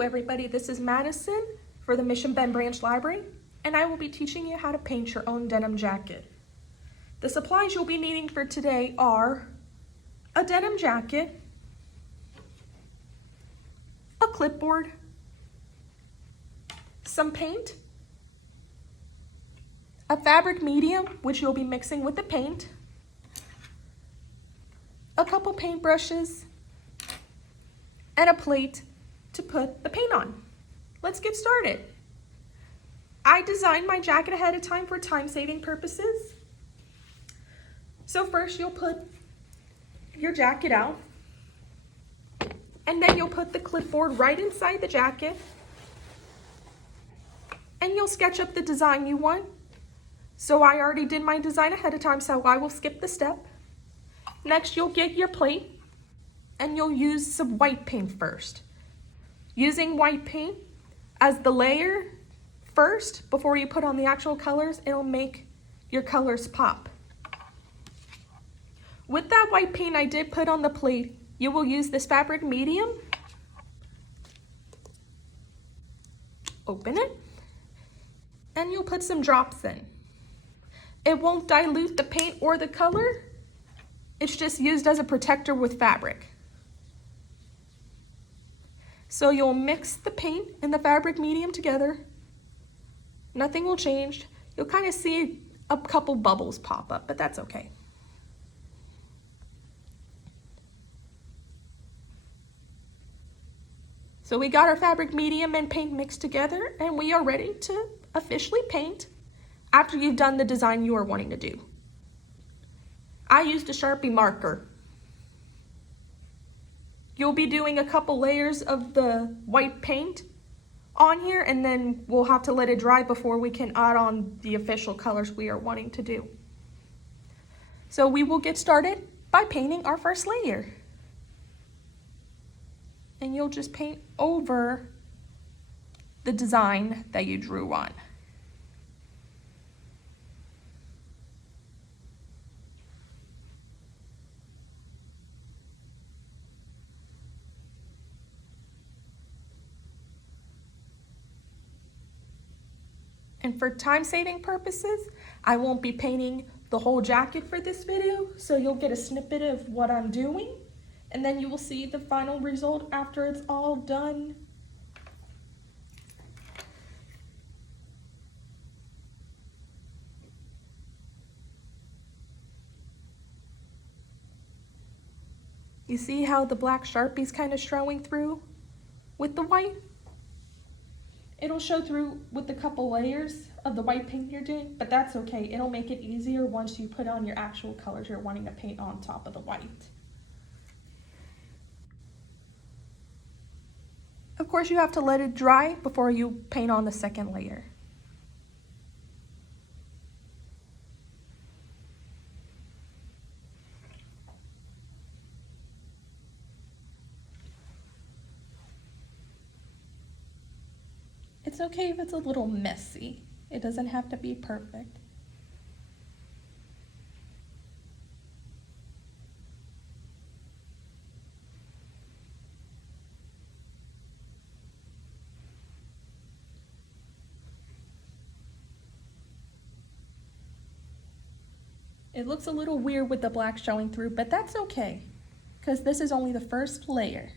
Hello everybody, this is Madison for the Mission Bend Branch Library, and I will be teaching you how to paint your own denim jacket. The supplies you'll be needing for today are a denim jacket, a clipboard, some paint, a fabric medium which you'll be mixing with the paint, a couple paintbrushes, and a plate to put the paint on. Let's get started. I designed my jacket ahead of time for time-saving purposes. So first you'll put your jacket out, and then you'll put the clipboard right inside the jacket, and you'll sketch up the design you want. So I already did my design ahead of time, so I will skip the step. Next, you'll get your plate, and you'll use some white paint first. Using white paint as the layer first, before you put on the actual colors, it'll make your colors pop. With that white paint I did put on the plate, you will use this fabric medium. Open it, and you'll put some drops in. It won't dilute the paint or the color. It's just used as a protector with fabric. So you'll mix the paint and the fabric medium together. Nothing will change. You'll kind of see a couple bubbles pop up, but that's okay. So we got our fabric medium and paint mixed together, and we are ready to officially paint after you've done the design you are wanting to do. I used a Sharpie marker. You'll be doing a couple layers of the white paint on here, and then we'll have to let it dry before we can add on the official colors we are wanting to do. So we will get started by painting our first layer. And you'll just paint over the design that you drew on. And for time-saving purposes, I won't be painting the whole jacket for this video, so you'll get a snippet of what I'm doing, and then you will see the final result after it's all done. You see how the black Sharpie's kind of showing through with the white? It'll show through with the couple layers of the white paint you're doing, but that's okay. It'll make it easier once you put on your actual colors you're wanting to paint on top of the white. Of course, you have to let it dry before you paint on the second layer. It's okay if it's a little messy. It doesn't have to be perfect. It looks a little weird with the black showing through, but that's okay, because this is only the first layer.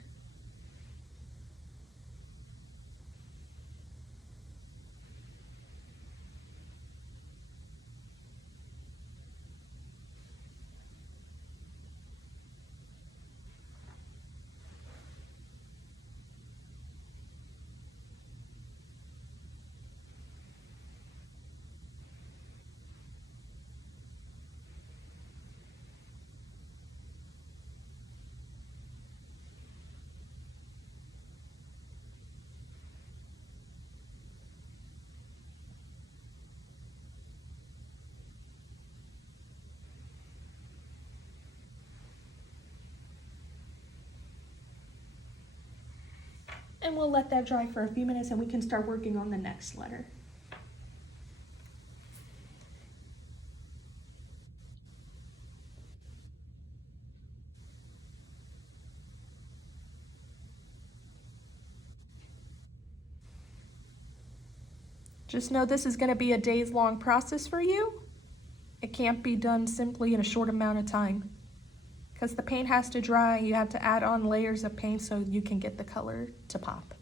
And we'll let that dry for a few minutes and we can start working on the next letter. Just know this is going to be a days-long process for you. It can't be done simply in a short amount of time. Because the paint has to dry, you have to add on layers of paint so you can get the color to pop.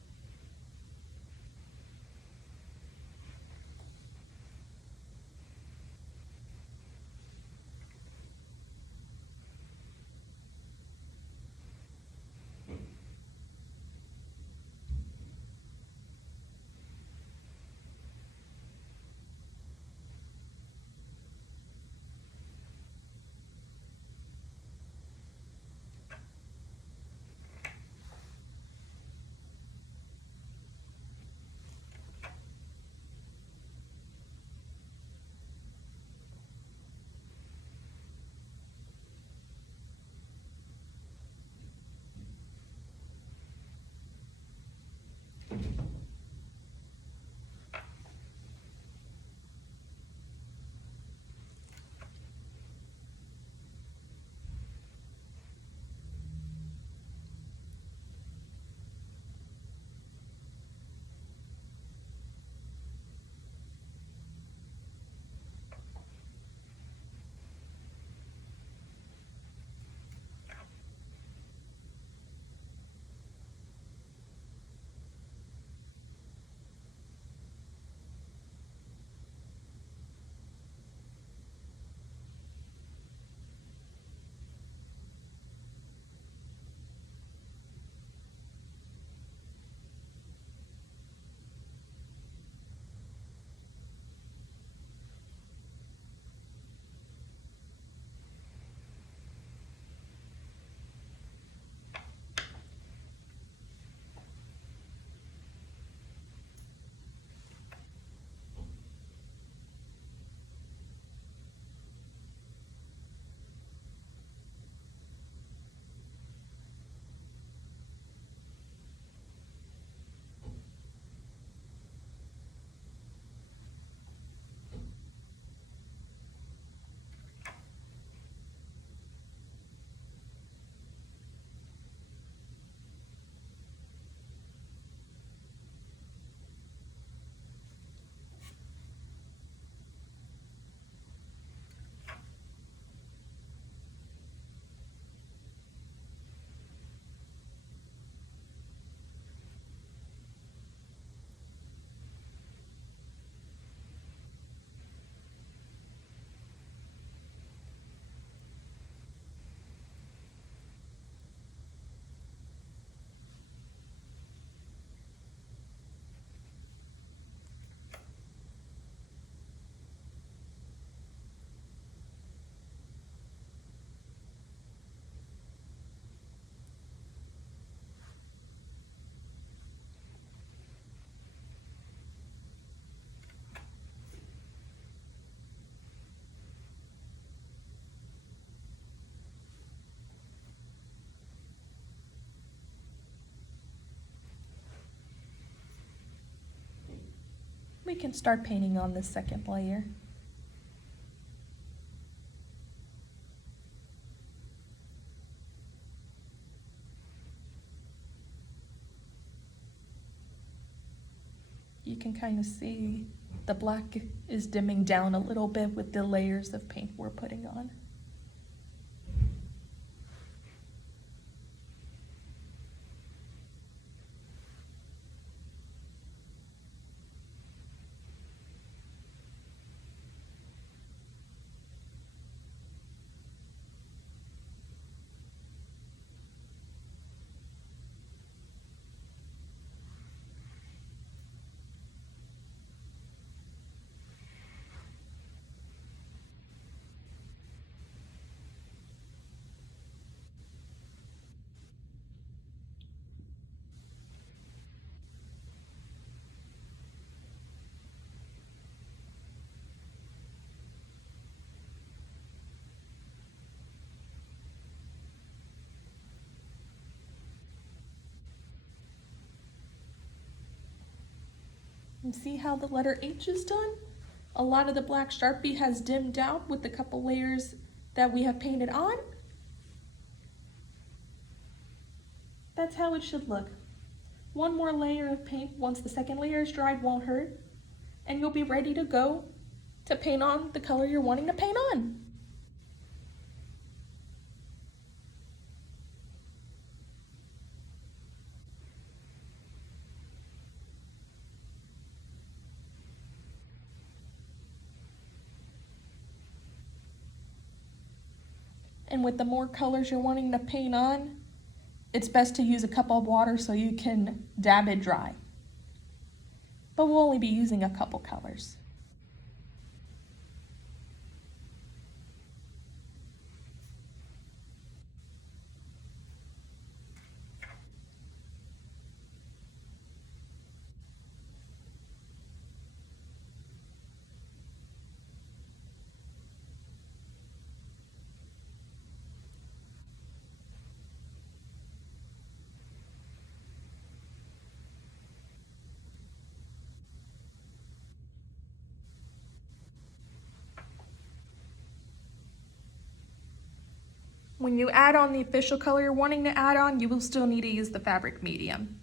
We can start painting on this second layer. You can kind of see the black is dimming down a little bit with the layers of paint we're putting on. And see how the letter H is done? A lot of the black Sharpie has dimmed out with the couple layers that we have painted on. That's how it should look. One more layer of paint once the second layer is dried won't hurt. and you'll be ready to go to paint on the color you're wanting to paint on. And with the more colors you're wanting to paint on, it's best to use a cup of water so you can dab it dry. But we'll only be using a couple colors. When you add on the official color you're wanting to add on, you will still need to use the fabric medium.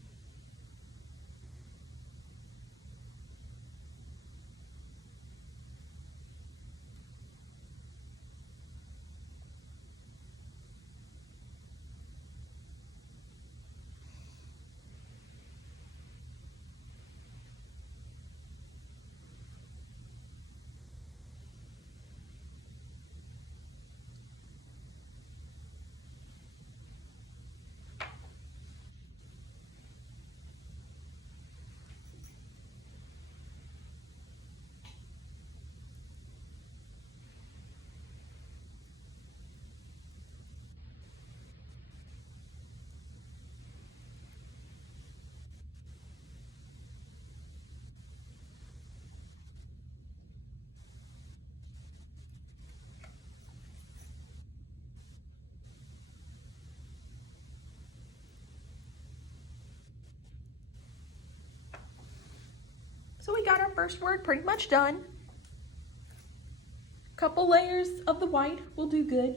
So we got our first word pretty much done. Couple layers of the white will do good,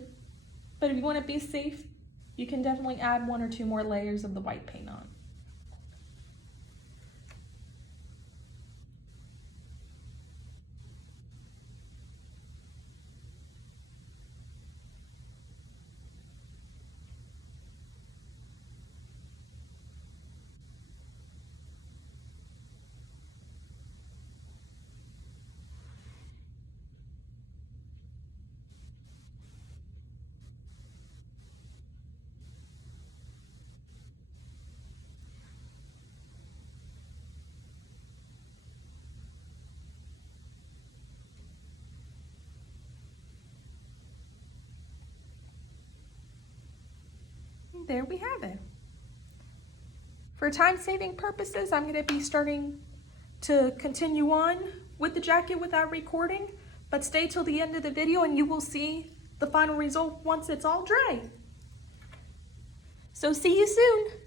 but if you want to be safe, you can definitely add 1 or 2 more layers of the white paint on. There we have it. For time-saving purposes, I'm going to be starting to continue on with the jacket without recording, but stay till the end of the video and you will see the final result once it's all dry. So see you soon.